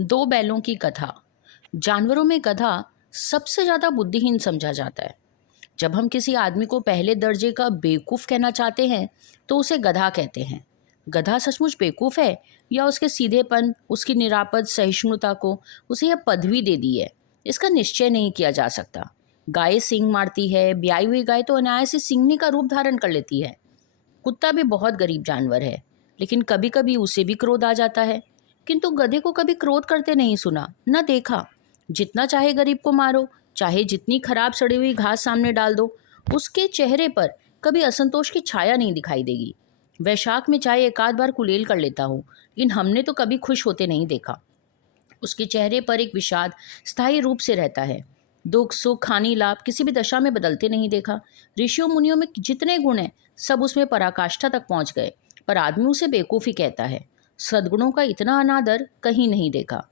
दो बैलों की कथा। जानवरों में गधा सबसे ज्यादा बुद्धिहीन समझा जाता है। जब हम किसी आदमी को पहले दर्जे का बेवकूफ कहना चाहते हैं तो उसे गधा कहते हैं। गधा सचमुच बेवकूफ है या उसके सीधेपन, उसकी निरापद सहिष्णुता को उसे यह पदवी दे दी है, इसका निश्चय नहीं किया जा सकता। गाय सींग मारती है, ब्याई हुई गाय तो अनायास ही सींगने का रूप धारण कर लेती है। कुत्ता भी बहुत गरीब जानवर है, लेकिन कभी कभी उसे भी क्रोध आ जाता है। किंतु गधे को कभी क्रोध करते नहीं सुना, न देखा। जितना चाहे गरीब को मारो, चाहे जितनी खराब सड़ी हुई घास सामने डाल दो, उसके चेहरे पर कभी असंतोष की छाया नहीं दिखाई देगी। वैशाख में चाहे एक आध बार कुलेल कर लेता हो, लेकिन हमने तो कभी खुश होते नहीं देखा। उसके चेहरे पर एक विषाद स्थायी रूप से रहता है। दुख सुख हानि लाभ किसी भी दशा में बदलते नहीं देखा। ऋषियों मुनियों में जितने गुण हैं सब उसमें पराकाष्ठा तक पहुंच गए, पर आदमी उसे बेवकूफ़ी कहता है। सद्गुणों का इतना अनादर कहीं नहीं देखा।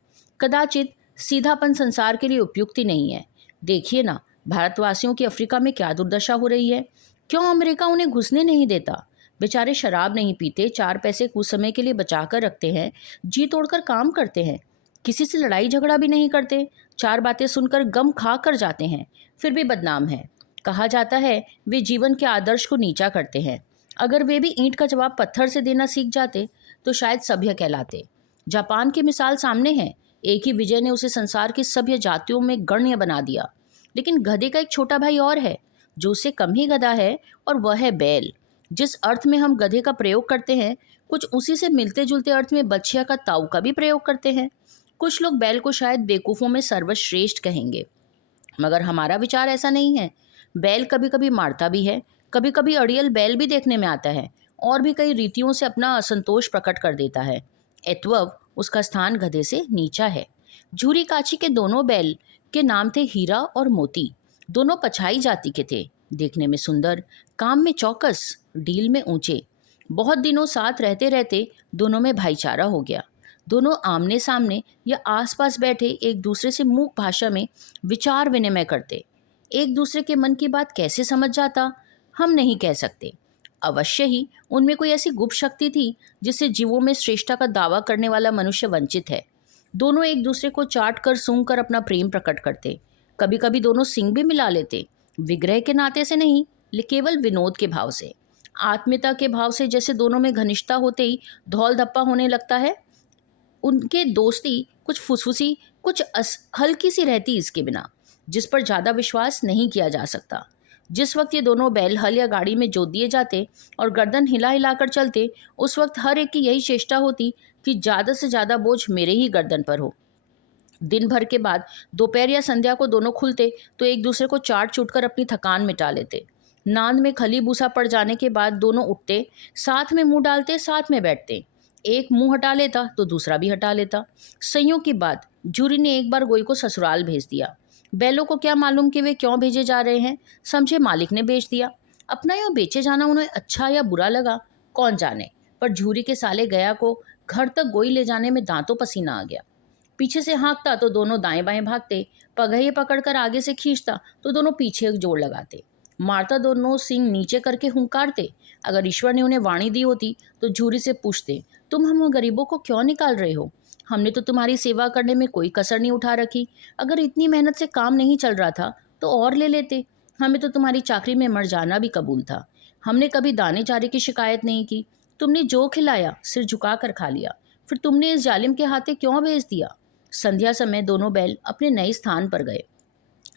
कदाचित सीधापन संसार के लिए उपयुक्त ही नहीं है। देखिए ना, भारतवासियों की अफ्रीका में क्या दुर्दशा हो रही है। क्यों अमेरिका उन्हें घुसने नहीं देता। बेचारे शराब नहीं पीते, चार पैसे कुछ समय के लिए बचा कर रखते हैं, जी तोड़कर काम करते हैं, किसी से लड़ाई झगड़ा भी नहीं करते, चार बातें सुनकर गम खा कर जाते हैं, फिर भी बदनाम है। कहा जाता है वे जीवन के आदर्श को नीचा करते हैं। अगर वे भी ईंट का जवाब पत्थर से देना सीख जाते तो शायद सभ्य कहलाते। जापान की मिसाल सामने है। एक ही विजय ने उसे संसार की सभ्य जातियों में गण्य बना दिया। लेकिन गधे का एक छोटा भाई और है जो उससे कम ही गधा है, और वह है बैल। जिस अर्थ में हम गधे का प्रयोग करते हैं, कुछ उसी से मिलते जुलते अर्थ में बछिया का ताऊ का भी प्रयोग करते हैं। कुछ लोग बैल को शायद बेवकूफ़ों में सर्वश्रेष्ठ कहेंगे, मगर हमारा विचार ऐसा नहीं है। बैल कभी कभी मारता भी है, कभी कभी अड़ियल बैल भी देखने में आता है, और भी कई रीतियों से अपना असंतोष प्रकट कर देता है। एतवव उसका स्थान गधे से नीचा है। झूरी काची के दोनों बैल के नाम थे हीरा और मोती। दोनों पछाई जाति के थे, देखने में सुंदर, काम में चौकस, डील में ऊंचे। बहुत दिनों साथ रहते रहते दोनों में भाईचारा हो गया। दोनों आमने सामने या आसपास बैठे एक दूसरे से मूक भाषा में विचार विनिमय करते। एक दूसरे के मन की बात कैसे समझ जाता हम नहीं कह सकते। अवश्य ही उनमें कोई ऐसी गुप्त शक्ति थी जिससे जीवों में श्रेष्ठता का दावा करने वाला मनुष्य वंचित है। दोनों एक दूसरे को चाट कर सूंघ कर अपना प्रेम प्रकट करते। कभी कभी दोनों सिंग भी मिला लेते, विग्रह के नाते से नहीं, केवल विनोद के भाव से, आत्मीयता के भाव से। जैसे दोनों में घनिष्ठता होते ही धौल धप्पा होने लगता है। उनके दोस्ती कुछ फुसफुसी, कुछ हल्की सी रहती इसके बिना, जिस पर ज़्यादा विश्वास नहीं किया जा सकता। जिस वक्त ये दोनों बैल हल या गाड़ी में जोत दिए जाते और गर्दन हिला हिलाकर चलते, उस वक्त हर एक की यही चेष्टा होती कि ज़्यादा से ज़्यादा बोझ मेरे ही गर्दन पर हो। दिन भर के बाद दोपहर या संध्या को दोनों खुलते तो एक दूसरे को चाट चूट कर अपनी थकान मिटा लेते। नांद में खली भूसा पड़ जाने के बाद दोनों उठते, साथ में मुंह डालते, साथ में बैठते। एक मुंह हटा लेता तो दूसरा भी हटा लेता। संयोग की बात, जूरी ने एक बार गोई को ससुराल भेज दिया। बैलों को क्या मालूम कि वे क्यों भेजे जा रहे हैं, समझे मालिक ने भेज दिया। अपना या बेचे जाना उन्हें अच्छा या बुरा लगा, कौन जाने, पर झूरी के साले गया को घर तक गोई ले जाने में दांतों पसीना आ गया। पीछे से हाँकता तो दोनों दाएं बाएं भागते, पगहे पकड़कर आगे से खींचता तो दोनों पीछे जोड़ लगाते, मारता दोनों सिंग नीचे करके हुंकारते। अगर ईश्वर ने उन्हें वाणी दी होती तो झूरी से पूछते, तुम हम गरीबों को क्यों निकाल रहे हो? हमने तो तुम्हारी सेवा करने में कोई कसर नहीं उठा रखी। अगर इतनी मेहनत से काम नहीं चल रहा था तो और ले लेते। हमें तो तुम्हारी चाकरी में मर जाना भी कबूल था। हमने कभी दाने चारे की शिकायत नहीं की। तुमने जो खिलाया सिर झुका कर खा लिया, फिर तुमने इस जालिम के हाथे क्यों भेज दिया? संध्या समय दोनों बैल अपने नए स्थान पर गए।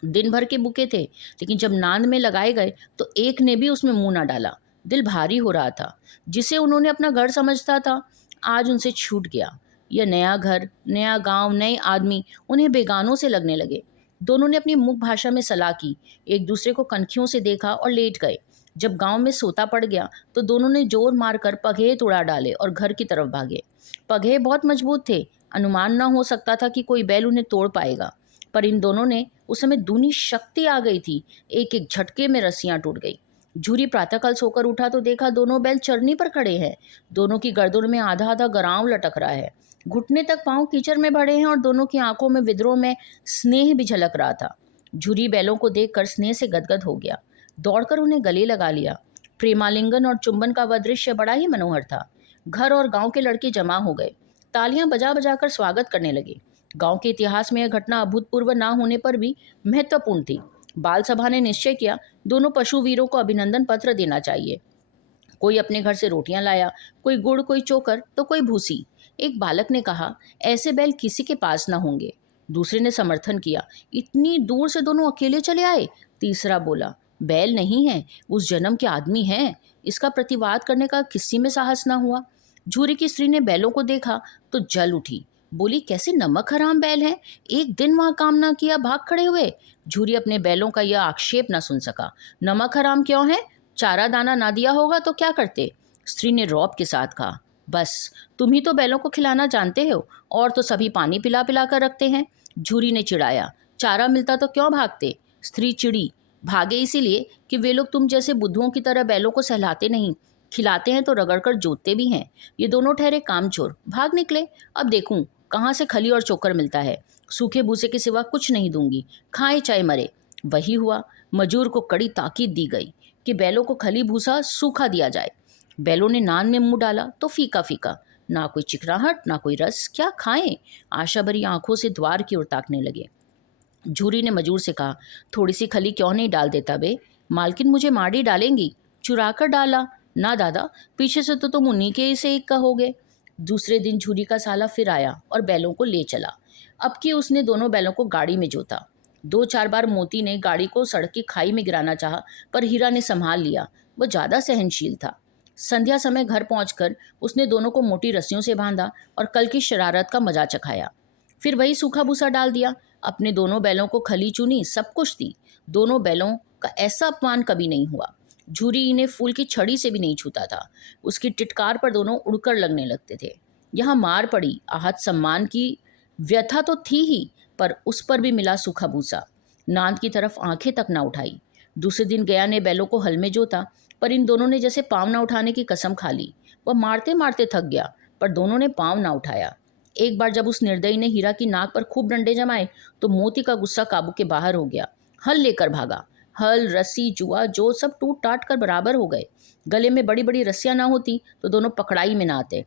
दिन भर के भूखे थे, लेकिन जब नांद में लगाए गए तो एक ने भी उसमें मुंह ना डाला। दिल भारी हो रहा था। जिसे उन्होंने अपना घर समझता था, आज उनसे छूट गया। यह नया घर, नया गांव, नए आदमी उन्हें बेगानों से लगने लगे। दोनों ने अपनी मुख भाषा में सलाह की, एक दूसरे को कनखियों से देखा और लेट गए। जब गांव में सोता पड़ गया तो दोनों ने जोर मारकर पगहे उड़ा डाले और घर की तरफ भागे। पगहे बहुत मजबूत थे, अनुमान न हो सकता था कि कोई बैल उन्हें तोड़ पाएगा, पर इन दोनों ने उस समय दूनी शक्ति आ गई थी। एक एक झटके में रस्सियां टूट गई। झूरी प्रातःकाल सोकर उठा तो देखा दोनों बैल चरनी पर खड़े हैं। दोनों की गर्दन में आधा आधा गराव लटक रहा है, घुटने तक पांव कीचड़ में भरे हैं और दोनों की आंखों में विद्रोह में स्नेह भी झलक रहा था। झूरी बैलों को देखकर स्नेह से गदगद हो गया, दौड़कर उन्हें गले लगा लिया। प्रेमालिंगन और चुंबन का वह दृश्य बड़ा ही मनोहर था। घर और गांव के लड़के जमा हो गए, तालियां बजा बजा कर स्वागत करने लगे। गांव के इतिहास में यह घटना अभूतपूर्व ना होने पर भी महत्वपूर्ण थी। बाल सभा ने निश्चय किया, दोनों पशु वीरों को अभिनंदन पत्र देना चाहिए। कोई अपने घर से रोटियां लाया, कोई गुड़, कोई चोकर, तो कोई भूसी। एक बालक ने कहा, ऐसे बैल किसी के पास ना होंगे। दूसरे ने समर्थन किया, इतनी दूर से दोनों अकेले चले आए। तीसरा बोला, बैल नहीं है, उस जन्म के आदमी हैं। इसका प्रतिवाद करने का किसी में साहस ना हुआ। झूरी की स्त्री ने बैलों को देखा तो जल उठी, बोली, कैसे नमक हराम बैल हैं, एक दिन वहां काम ना किया भाग खड़े हुए। झूरी अपने बैलों का यह आक्षेप ना सुन सका। नमक हराम क्यों है? चारा दाना ना दिया होगा तो क्या करते? स्त्री ने रौब के साथ कहा, बस तुम ही तो बैलों को खिलाना जानते हो, और तो सभी पानी पिला पिला कर रखते हैं। झूरी ने चिढ़ाया, चारा मिलता तो क्यों भागते? स्त्री चिड़ी, भागे इसीलिए कि वे लोग तुम जैसे बुद्धुओं की तरह बैलों को सहलाते नहीं, खिलाते हैं तो रगड़कर जोतते भी हैं। ये दोनों ठहरे कामचोर, भाग निकले। अब देखूं कहाँ से खली और चोकर मिलता है। सूखे भूसे के सिवा कुछ नहीं दूंगी, खाए चाहे मरे। वही हुआ। मजूर को कड़ी ताकीद दी गई कि बैलों को खली भूसा सूखा दिया जाए। बैलों ने नान में मुंह डाला तो फीका फीका, ना कोई चिकनाहट ना कोई रस, क्या खाएं। आशा भरी आंखों से द्वार की ओर ताकने लगे। झूरी ने मजूर से कहा, थोड़ी सी खली क्यों नहीं डाल देता बे? मालकिन मुझे माड़ी डालेंगी। चुरा कर डाला ना दादा, पीछे से तो तुम उन्हीं के से एक कहोगे। दूसरे दिन झूरी का साला फिर आया और बैलों को ले चला। अब कि उसने दोनों बैलों को गाड़ी में जोता। 2-4 बार मोती ने गाड़ी को सड़क की खाई में गिराना चाहा, पर हीरा ने संभाल लिया। वह ज्यादा सहनशील था। संध्या समय घर पहुंचकर उसने दोनों को मोटी रस्सियों से बांधा और कल की शरारत का मजा चखाया। फिर वही सूखा भूसा डाल दिया। अपने दोनों बैलों को खली चुनी, सब कुछ दी। दोनों बैलों का ऐसा अपमान कभी नहीं हुआ। झूरी इन्हें फूल की छड़ी से भी नहीं छूता था। उसकी टिटकार पर दोनों उड़कर लगने लगते थे। यहाँ मार पड़ी, आहत सम्मान की व्यथा तो थी ही, पर उस पर भी मिला सूखा भूसा। नांद की तरफ आंखें तक ना उठाई। दूसरे दिन गया ने बैलों को हल में जोता, पर इन दोनों ने जैसे पाँव ना उठाने की कसम खा ली। वह मारते मारते थक गया, पर दोनों ने पाँव ना उठाया। एक बार जब उस निर्दयी ने हीरा की नाक पर खूब डंडे जमाए तो मोती का गुस्सा काबू के बाहर हो गया। हल लेकर भागा। हल, रस्सी, जुआ जो सब टूट टाट कर बराबर हो गए। गले में बड़ी बड़ी रस्सियां ना होती तो दोनों पकड़ाई में ना आते।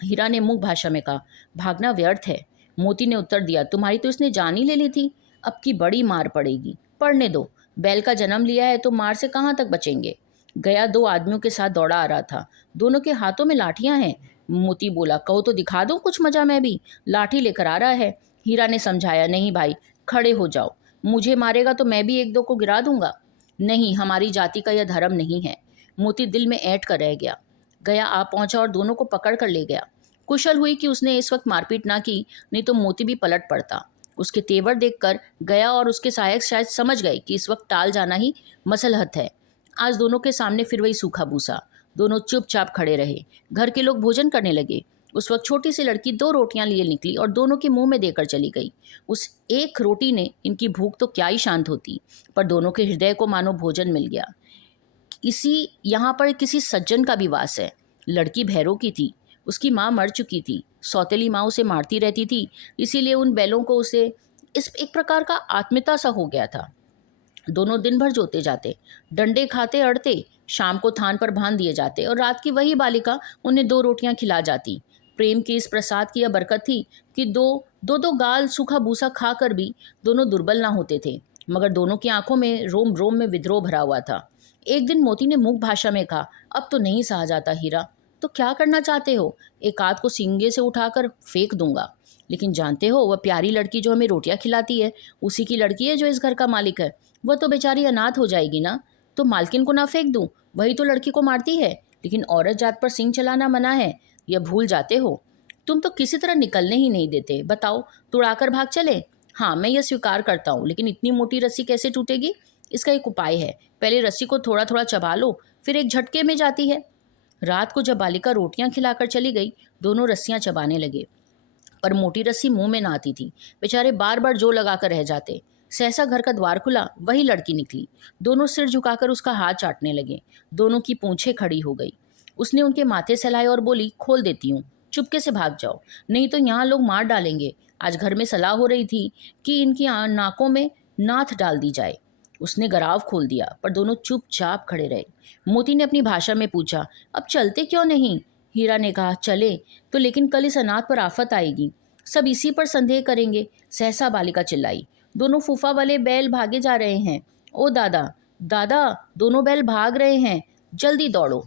हीरा ने मुख भाषा में कहा, भागना व्यर्थ है। मोती ने उत्तर दिया, तुम्हारी तो इसने जान ही ले ली थी, अब की बड़ी मार पड़ेगी। पढ़ने दो, बैल का जन्म लिया है तो मार से कहाँ तक बचेंगे। गया 2 आदमियों के साथ दौड़ा आ रहा था। दोनों के हाथों में लाठियां हैं। मोती बोला, कहो तो दिखा दो कुछ मजा, मैं भी लाठी लेकर आ रहा है। हीरा ने समझाया, नहीं भाई, खड़े हो जाओ, मुझे मारेगा तो मैं भी 1-2 को गिरा दूंगा। नहीं, हमारी जाति का यह धर्म नहीं है। मोती दिल में ऐंठ कर रह गया। गया आ पहुंचा और दोनों को पकड़ कर ले गया। कुशल हुई कि उसने इस वक्त मारपीट ना की, नहीं तो मोती भी पलट पड़ता। उसके तेवर देखकर गया और उसके सहायक शायद समझ गए कि इस वक्त टाल जाना ही मसलहत है। आज दोनों के सामने फिर वही सूखा भूसा। दोनों चुपचाप खड़े रहे। घर के लोग भोजन करने लगे। उस वक्त छोटी सी लड़की 2 रोटियां लिए निकली और दोनों के मुंह में देकर चली गई। उस एक रोटी ने इनकी भूख तो क्या ही शांत होती, पर दोनों के हृदय को मानो भोजन मिल गया। इसी यहाँ पर किसी सज्जन का भी वास है। लड़की भैरों की थी। उसकी माँ मर चुकी थी। सौतेली माँ उसे मारती रहती थी, इसीलिए उन बैलों को उसे इस एक प्रकार का आत्मीयता सा हो गया था। दोनों दिन भर जोते जाते, डंडे खाते अड़ते, शाम को थान पर बांध दिए जाते और रात की वही बालिका उन्हें 2 रोटियां खिला जाती। प्रेम के इस प्रसाद की यह बरकत थी कि दो गाल सूखा भूसा खाकर भी दोनों दुर्बल ना होते थे, मगर दोनों की आंखों में रोम रोम में विद्रोह भरा हुआ था। एक दिन मोती ने मुख भाषा में कहा, अब तो नहीं सहा जाता हीरा, तो क्या करना चाहते हो? एक आध को सींगे से उठाकर फेंक दूंगा, लेकिन जानते हो वह प्यारी लड़की जो हमें रोटियां खिलाती है उसी की लड़की है जो इस घर का मालिक है। वह तो बेचारी अनाथ हो जाएगी ना, तो मालकिन को ना फेंक दूं, वही तो लड़की को मारती है। लेकिन औरत जात पर सिंग चलाना मना है, यह भूल जाते हो। तुम तो किसी तरह निकलने ही नहीं देते। बताओ, तुड़ाकर भाग चले? हाँ, मैं यह स्वीकार करता हूँ, लेकिन इतनी मोटी रस्सी कैसे टूटेगी? इसका एक उपाय है। पहले रस्सी को थोड़ा थोड़ा चबा लो, फिर एक झटके में जाती है। रात को जब बालिका रोटियां खिलाकर चली गई, दोनों रस्सियां चबाने लगे, पर मोटी रस्सी मुंह में ना आती थी। बेचारे बार बार जो लगाकर रह जाते। सहसा घर का द्वार खुला, वही लड़की निकली। दोनों सिर झुकाकर उसका हाथ चाटने लगे। दोनों की पूंछें खड़ी हो गई। उसने उनके माथे सहलाए और बोली, खोल देती हूँ, चुपके से भाग जाओ, नहीं तो यहाँ लोग मार डालेंगे। आज घर में सलाह हो रही थी कि इनकी नाकों में नाथ डाल दी जाए। उसने गराव खोल दिया, पर दोनों चुपचाप खड़े रहे। मोती ने अपनी भाषा में पूछा, अब चलते क्यों नहीं? हीरा ने कहा, चले तो, लेकिन कल इस अनाथ पर आफत आएगी। सब इसी पर संदेह करेंगे। सहसा बालिका चिल्लाई, दोनों फूफा वाले बैल भागे जा रहे हैं। ओ दादा, दादा, दोनों बैल भाग रहे हैं, जल्दी दौड़ो।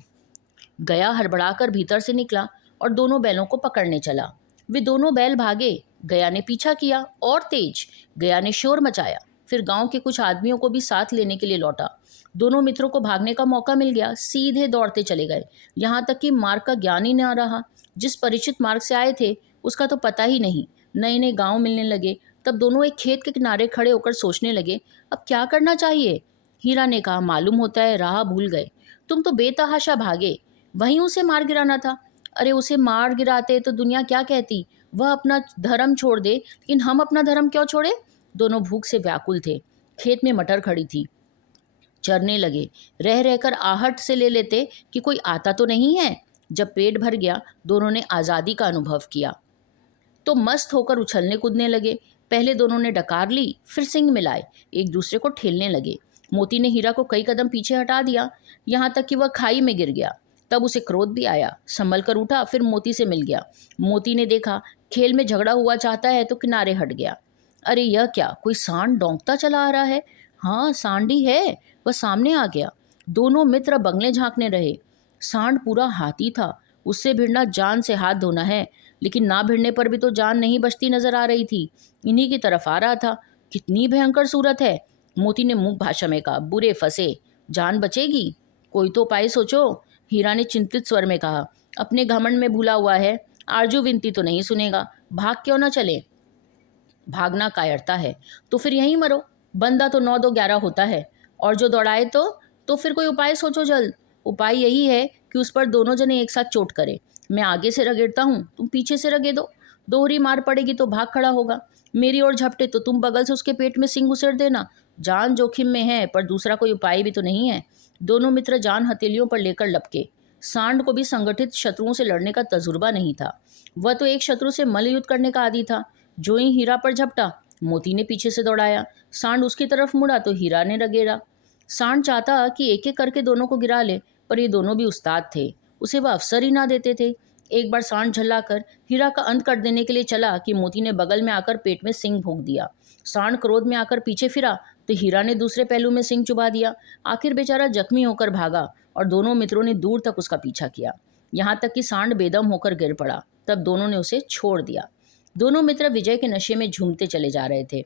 गया हड़बड़ाकर भीतर से निकला और दोनों बैलों को पकड़ने चला। वे दोनों बैल भागे। गया ने पीछा किया और तेज। गया ने शोर मचाया। फिर गांव के कुछ आदमियों को भी साथ लेने के लिए लौटा। दोनों मित्रों को भागने का मौका मिल गया। सीधे दौड़ते चले गए, यहाँ तक कि मार्ग का ज्ञान ही न रहा। जिस परिचित मार्ग से आए थे उसका तो पता ही नहीं। नए नए गांव मिलने लगे। तब दोनों एक खेत के किनारे खड़े होकर सोचने लगे, अब क्या करना चाहिए। हीरा ने कहा, मालूम होता है राह भूल गए। तुम तो बेतहाशा भागे, वहीं उसे मार गिराना था। अरे उसे मार गिराते तो दुनिया क्या कहती। वह अपना धर्म छोड़ दे, लेकिन हम अपना धर्म क्यों छोड़े। दोनों भूख से व्याकुल थे। खेत में मटर खड़ी थी, चरने लगे। रह रहकर आहट से ले लेते कि कोई आता तो नहीं है। जब पेट भर गया, दोनों ने आज़ादी का अनुभव किया तो मस्त होकर उछलने कूदने लगे। पहले दोनों ने डकार ली, फिर सिंग मिलाए, एक दूसरे को ठेलने लगे। मोती ने हीरा को कई कदम पीछे हटा दिया, यहाँ तक कि वह खाई में गिर गया। तब उसे क्रोध भी आया, संभल कर उठा, फिर मोती से मिल गया। मोती ने देखा खेल में झगड़ा हुआ चाहता है तो किनारे हट गया। अरे यह क्या, कोई सांड डोंकता चला आ रहा है। हाँ, सांड ही है। वह सामने आ गया। दोनों मित्र बंगले झांकने रहे। सांड पूरा हाथी था। उससे भिड़ना जान से हाथ धोना है, लेकिन ना भिड़ने पर भी तो जान नहीं बचती नजर आ रही थी। इन्हीं की तरफ आ रहा था। कितनी भयंकर सूरत है। मोती ने मूक भाषा में कहा, बुरे फंसे, जान बचेगी, कोई तो उपाय सोचो। हीरा ने चिंतित स्वर में कहा, अपने घमंड में भूला हुआ है, आरजू विनती तो नहीं सुनेगा, भाग क्यों न चले। भागना कायरता है तो फिर यहीं मरो। बंदा तो 9 2 11 होता है, और जो दौड़ाए तो फिर कोई उपाय सोचो जल्द। उपाय यही है कि उस पर दोनों जने एक साथ चोट करें। मैं आगे से रगेड़ता हूँ, तुम पीछे से रगेदो। दोहरी मार पड़ेगी तो भाग खड़ा होगा। मेरी ओर झपटे तो तुम बगल से उसके पेट में सिंग उसेड़ देना। जान जोखिम में है, पर दूसरा कोई उपाय भी तो नहीं है। दोनों मित्र जान हथेलियों पर लेकर लपके। सांड को भी संगठित शत्रुओं से लड़ने का तजुर्बा नहीं था। वह तो एक शत्रु से मल्लयुद्ध करने का आदी था। जो ही हीरा पर झपटा, मोती ने पीछे से दौड़ाया। सांड उसकी तरफ मुड़ा तो हीरा ने रगेड़ा। सांड चाहता कि एक एक करके दोनों को गिरा ले, पर ये दोनों भी उस्ताद थे, उसे वह अवसर ही ना देते थे। एक बार सांड झल्लाकर हीरा का अंत कर देने के लिए चला कि मोती ने बगल में आकर पेट में सिंग भोंक दिया। सांड क्रोध में आकर पीछे फिरा तो हीरा ने दूसरे पहलू में सिंग चुबा दिया। आखिर बेचारा जख्मी होकर भागा और दोनों मित्रों ने दूर तक उसका पीछा किया, यहाँ तक कि सांड बेदम होकर गिर पड़ा। तब दोनों ने उसे छोड़ दिया। दोनों मित्र विजय के नशे में झूमते चले जा रहे थे।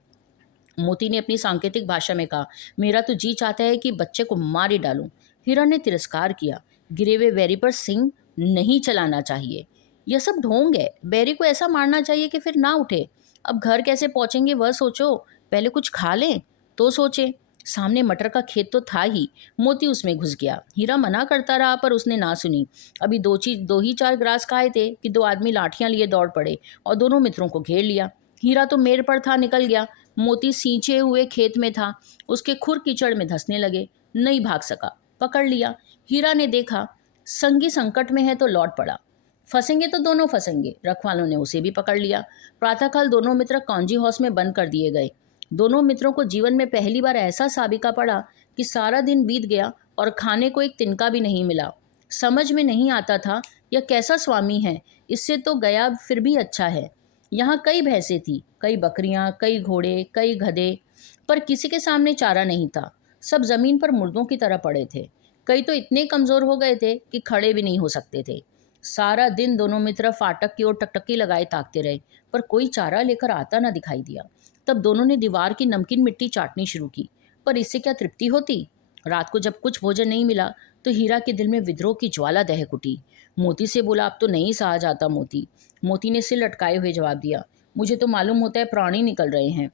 मोती ने अपनी सांकेतिक भाषा में कहा, मेरा तो जी चाहता है कि बच्चे को मार ही डालूं। हीरा ने तिरस्कार किया, गिरे हुए बैरी पर सिंग नहीं चलाना चाहिए। यह सब ढोंग है। बैरी को ऐसा मारना चाहिए कि फिर ना उठे। अब घर कैसे पहुंचेंगे वह सोचो, पहले कुछ खा लें तो सोचे। सामने मटर का खेत तो था ही। मोती उसमें घुस गया। हीरा मना करता रहा पर उसने ना सुनी। अभी दो ही चार ग्रास खाए थे कि 2 आदमी लाठियां लिए दौड़ पड़े और दोनों मित्रों को घेर लिया। हीरा तो मेर पर था, निकल गया। मोती सींचे हुए खेत में था, उसके खुर कीचड़ में धंसने लगे। नहीं भाग सका, पकड़ लिया। हीरा ने देखा संगी संकट में है तो लौट पड़ा। फंसेंगे तो दोनों फंसेंगे। रखवालों ने उसे भी पकड़ लिया। प्रातःकाल दोनों मित्र कौंजी हाउस में बंद कर दिए गए। दोनों मित्रों को जीवन में पहली बार ऐसा साबिका पड़ा कि सारा दिन बीत गया और खाने को एक तिनका भी नहीं मिला। समझ में नहीं आता था यह कैसा स्वामी है। इससे तो गया फिर भी अच्छा है। यहाँ कई भैंसें थी, कई बकरियां, कई घोड़े, कई गधे, पर किसी के सामने चारा नहीं था। सब जमीन पर मुर्दों की तरह पड़े थे। कई तो इतने कमजोर हो गए थे कि खड़े भी नहीं हो सकते थे। सारा दिन दोनों मित्र फाटक की ओर टकटकी लगाए ताकते रहे, पर कोई चारा लेकर आता न दिखाई दिया। तब दोनों ने दीवार की नमकीन मिट्टी चाटनी शुरू की, पर इससे क्या तृप्ति होती। रात को जब कुछ भोजन नहीं मिला तो हीरा के दिल में विद्रोह की ज्वाला दहक उठी। मोती से बोला, अब तो नहीं सहा जाता मोती। मोती ने सिर लटकाए हुए जवाब दिया, मुझे तो मालूम होता है प्राणी निकल रहे हैं।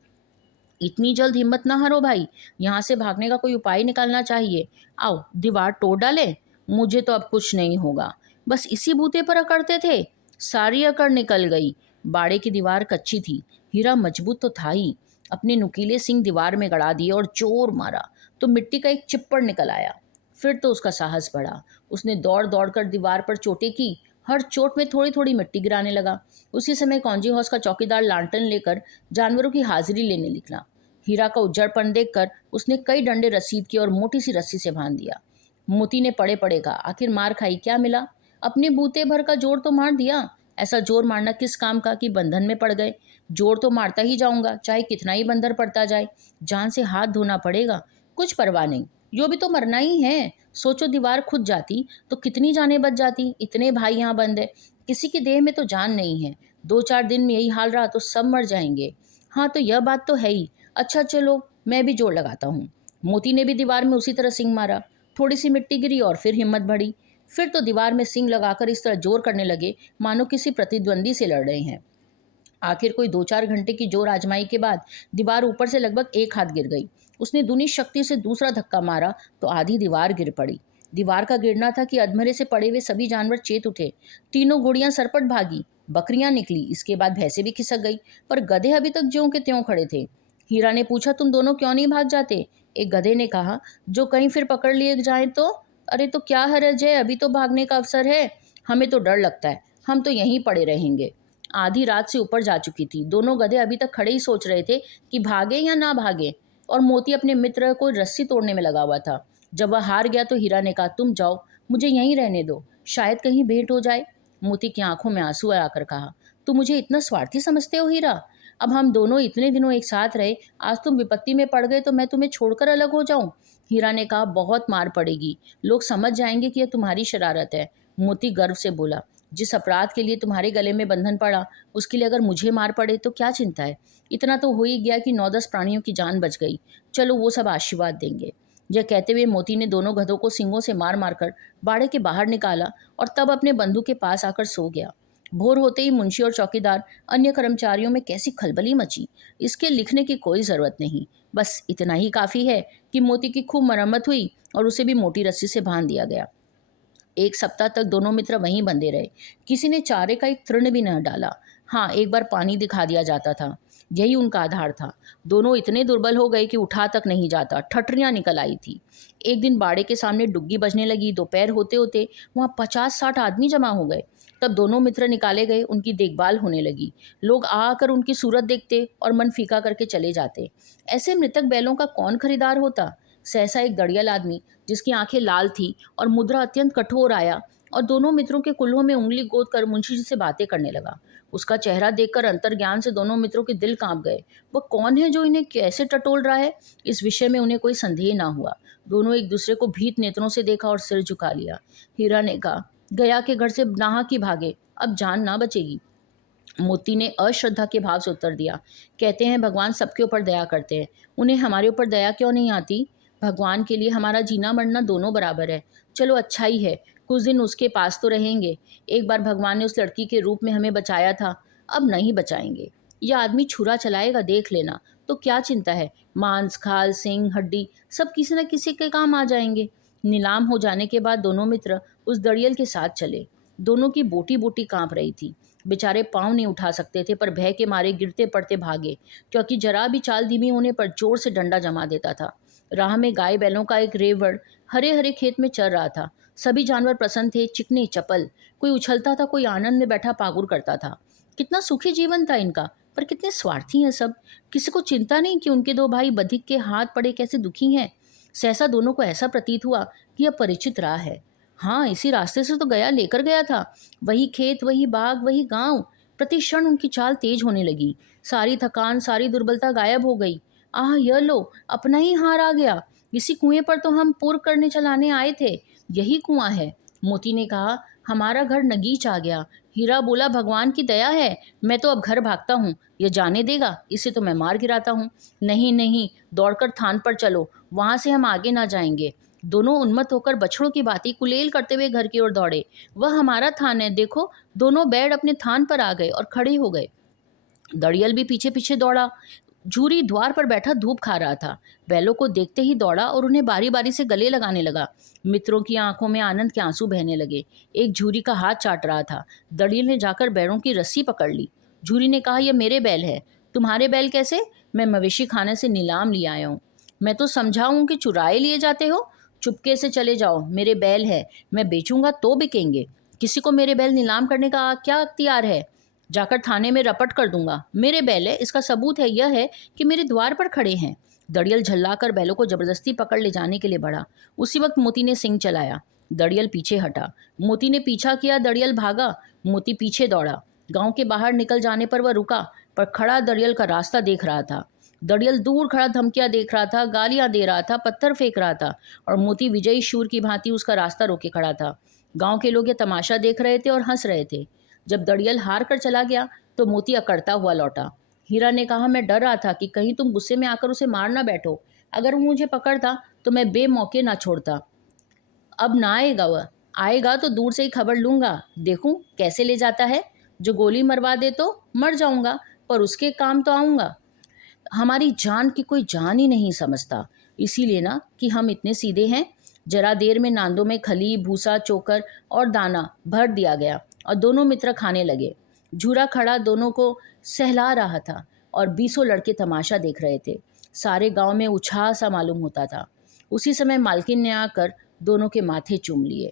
इतनी जल्द हिम्मत ना हारो भाई, यहाँ से भागने का कोई उपाय निकालना चाहिए। आओ दीवार तोड़ डाले। मुझे तो अब कुछ नहीं होगा। बस इसी बूते पर अकड़ते थे, सारी अकड़ निकल गई। बाड़े की दीवार कच्ची थी, हीरा मजबूत तो था ही। अपने नुकीले सिंग दीवार में गड़ा दिए और जोर मारा तो मिट्टी का एक चिप्पड़ निकल आया। फिर तो उसका साहस बढ़ा। उसने दौड़ दौड़ कर दीवार पर चोटें की, हर चोट में थोड़ी थोड़ी मिट्टी गिराने लगा। उसी समय कौंजी हाउस का चौकीदार लालटेन लेकर जानवरों की हाजिरी लेने निकला। हीरा का उज्जड़पन देखकर उसने कई डंडे रसीद किए और मोटी सी रस्सी से बांध दिया। मोती ने पड़े पड़े कहा, आखिर मार खाई, क्या मिला। अपने बूते भर का जोर तो मार दिया, ऐसा जोर मारना किस काम का कि बंधन में पड़ गए। जोर तो मारता ही जाऊंगा, चाहे कितना ही बंधन पड़ता जाए। जान से हाथ धोना पड़ेगा, कुछ परवाह नहीं, यो भी तो मरना ही है। सोचो दीवार खुद जाती तो कितनी जानें बच जाती। इतने भाई यहाँ बंद है, किसी की देह में तो जान नहीं है। 2-4 दिन में यही हाल रहा तो सब मर जाएंगे। हाँ तो यह बात तो है ही। अच्छा चलो, मैं भी जोर लगाता हूँ। मोती ने भी दीवार में उसी तरह सिंग मारा। थोड़ी सी मिट्टी गिरी और फिर हिम्मत बढ़ी। फिर तो दीवार में सिंग लगाकर इस तरह जोर करने लगे मानो किसी प्रतिद्वंदी से लड़ रहे हैं। आखिर कोई 2-4 घंटे की जोर आजमाई के बाद दीवार ऊपर से लगभग 1 हाथ गिर गई। उसने दूनी शक्ति से दूसरा धक्का मारा तो आधी दीवार गिर पड़ी। दीवार का गिरना था कि अधमरे से पड़े हुए सभी जानवर चेत उठे। तीनों घोड़ियां सरपट भागी, बकरियां निकली, इसके बाद भैंसें भी खिसक गई, पर गधे अभी तक ज्यों के त्यों खड़े थे। हीरा ने पूछा, तुम दोनों क्यों नहीं भाग जाते? एक गधे ने कहा, जो कहीं फिर पकड़ लिए जाए तो? अरे तो क्या हरज है, अभी तो भागने का अवसर है। हमें तो डर लगता है, हम तो यहीं पड़े रहेंगे। आधी रात से ऊपर जा चुकी थी। दोनों गधे अभी तक खड़े ही सोच रहे थे कि भागे या ना भागे, और मोती अपने मित्र को रस्सी तोड़ने में लगा हुआ था। जब वह हार गया तो हीरा ने कहा, तुम जाओ, मुझे यहीं रहने दो, शायद कहीं भेंट हो जाए। मोती की आंखों में आंसू आकर कहा, तुम मुझे इतना स्वार्थी समझते हो हीरा? अब हम दोनों इतने दिनों एक साथ रहे, आज तुम विपत्ति में पड़ गए तो मैं तुम्हें छोड़कर अलग हो जाऊं? हीरा ने कहा, बहुत मार पड़ेगी, लोग समझ जाएंगे कि यह तुम्हारी शरारत है। मोती गर्व से बोला, जिस अपराध के लिए तुम्हारे गले में बंधन पड़ा, उसके लिए अगर मुझे मार पड़े तो क्या चिंता है? इतना तो हो ही गया कि 9-10 प्राणियों की जान बच गई। चलो वो सब आशीर्वाद देंगे। यह कहते हुए मोती ने दोनों गधों को सींगों से मार मारकर बाड़े के बाहर निकाला और तब अपने बंधु के पास आकर सो गया। भोर होते ही मुंशी और चौकीदार, अन्य कर्मचारियों में कैसी खलबली मची। इसके लिखने की कोई जरूरत नहीं, बस इतना ही काफी है कि मोती की खूब मरम्मत हुई और उसे भी मोटी रस्सी से बांध दिया गया। 1 सप्ताह तक दोनों मित्र वहीं बंधे रहे। किसी ने चारे का एक तृण भी न डाला। हाँ, एक बार पानी दिखा दिया जाता था, यही उनका आधार था। दोनों इतने दुर्बल हो गए कि उठा तक नहीं जाता, ठठरियां निकल आई थी। एक दिन बाड़े के सामने डुग्गी बजने लगी। दोपहर होते होते वहाँ 50-60 आदमी जमा हो गए। तब दोनों मित्र निकाले गए, उनकी देखभाल होने लगी। लोग आकर उनकी सूरत देखते और मन फीका करके चले जाते। ऐसे मृतक बैलों का कौन खरीदार होता? सहसा एक दड़ियल आदमी, जिसकी आंखें लाल थी और मुद्रा अत्यंत कठोर, आया और दोनों मित्रों के कुल्हों में उंगली गोद कर मुंशी जी से बातें करने लगा। उसका चेहरा देखकर अंतर्ज्ञान से दोनों मित्रों के दिल कांप गए। वह कौन है जो इन्हें कैसे टटोल रहा है? इस विषय में उन्हें कोई संदेह ना हुआ। दोनों एक दूसरे को भीत नेत्रों से देखा और सिर झुका लिया। हीरा ने कहा, गया के घर से नाहक ही भागे, अब जान ना बचेगी। मोती ने अश्रद्धा के भाव से उत्तर दिया, कहते हैं भगवान सबके ऊपर दया करते हैं, उन्हें हमारे ऊपर दया क्यों नहीं आती? भगवान के लिए हमारा जीना मरना दोनों बराबर है। चलो अच्छा ही है, कुछ दिन उसके पास तो रहेंगे। एक बार भगवान ने उस लड़की के रूप में हमें बचाया था, अब नहीं बचाएंगे। यह आदमी छुरा चलाएगा, देख लेना। तो क्या चिंता है, मांस, खाल, सींग, हड्डी सब किसी न किसी के काम आ जाएंगे। नीलाम हो जाने के बाद दोनों मित्र उस दड़ियल के साथ चले। दोनों की बोटी बोटी कांप रही थी। बेचारे पाँव नहीं उठा सकते थे, पर भय के मारे गिरते पड़ते भागे, क्योंकि जरा भी चाल धीमी होने पर जोर से डंडा जमा देता था। राह में गाय बैलों का एक रेवड़ हरे हरे खेत में चर रहा था। सभी जानवर प्रसन्न थे, चिकने चपल। कोई उछलता था, कोई आनंद में बैठा पागुर करता था। कितना सुखी जीवन था इनका, पर कितने स्वार्थी हैं सब। किसी को चिंता नहीं कि उनके 2 भाई बधिक के हाथ पड़े कैसे दुखी हैं। सहसा दोनों को ऐसा प्रतीत हुआ कि यह परिचित राह है। हाँ, इसी रास्ते से तो गया लेकर गया था। वही खेत, वही बाग, वही गांव। प्रति क्षण उनकी चाल तेज होने लगी। सारी थकान, सारी दुर्बलता गायब हो गई। आह, यह लो, अपना ही हार आ गया। इसी कुएं पर तो हम पूर्व करने चलाने आए थे, यही कुआं है। मोती ने कहा, हमारा घर नगीच आ गया। हीरा बोला, भगवान की दया है, मैं तो अब घर भागता हूँ। यह जाने देगा, इसे तो मैं मार गिराता हूँ। नहीं नहीं, दौड़कर थान पर चलो, वहां से हम आगे ना जाएंगे। दोनों उन्मत्त होकर बछड़ों की भांति कुलेल करते हुए घर की ओर दौड़े। वह हमारा थान है, देखो। दोनों बैल अपने थान पर आ गए और खड़े हो गए। दड़ियल भी पीछे पीछे दौड़ा। झूरी द्वार पर बैठा धूप खा रहा था। बैलों को देखते ही दौड़ा और उन्हें बारी बारी से गले लगाने लगा। मित्रों की आंखों में आनंद के आंसू बहने लगे। एक झूरी का हाथ चाट रहा था। दड़ियल ने जाकर बैलों की रस्सी पकड़ ली। झूरी ने कहा, यह मेरे बैल है। तुम्हारे बैल कैसे? मैं मवेशी खाने से नीलाम ले आया हूँ। मैं तो समझा हूँ कि चुराए लिए जाते हो। चुपके से चले जाओ, मेरे बैल है, मैं बेचूंगा तो बिकेंगे। किसी को मेरे बैल नीलाम करने का क्या अख्तियार है? जाकर थाने में रपट कर दूंगा। मेरे बैल है, इसका सबूत है यह है कि मेरे द्वार पर खड़े हैं। दड़ियल झल्लाकर बैलों को जबरदस्ती पकड़ ले जाने के लिए बढ़ा। उसी वक्त मोती ने सिंग चलाया। दड़ियल पीछे हटा। मोती ने पीछा किया, दड़ियल भागा। मोती पीछे दौड़ा। गांव के बाहर निकल जाने पर वह रुका, पर खड़ा दड़ियल का रास्ता देख रहा था। दड़ियल दूर खड़ा धमकियां देख रहा था, गालियां दे रहा था, पत्थर फेंक रहा था, और मोती विजयी शूर की भांति उसका रास्ता रोके खड़ा था। गांव के लोग ये तमाशा देख रहे थे और हंस रहे थे। जब दड़ियल हार कर चला गया तो मोती अकड़ता हुआ लौटा। हीरा ने कहा, मैं डर रहा था कि कहीं तुम गुस्से में आकर उसे मार ना बैठो। अगर वो मुझे पकड़ता तो मैं बेमौके ना छोड़ता। अब ना आएगा वह। आएगा तो दूर से ही खबर लूंगा, देखूं कैसे ले जाता है। जो गोली मरवा दे तो मर जाऊंगा, पर उसके काम तो आऊंगा। हमारी जान की कोई जान ही नहीं समझता, इसीलिए ना कि हम इतने सीधे हैं। जरा देर में नांदों में खली, भूसा, चोकर और दाना भर दिया गया और दोनों मित्र खाने लगे। झूरा खड़ा दोनों को सहला रहा था और 20 लड़के तमाशा देख रहे थे। सारे गांव में उछाह सा मालूम होता था। उसी समय मालकिन ने आकर दोनों के माथे चूम लिए।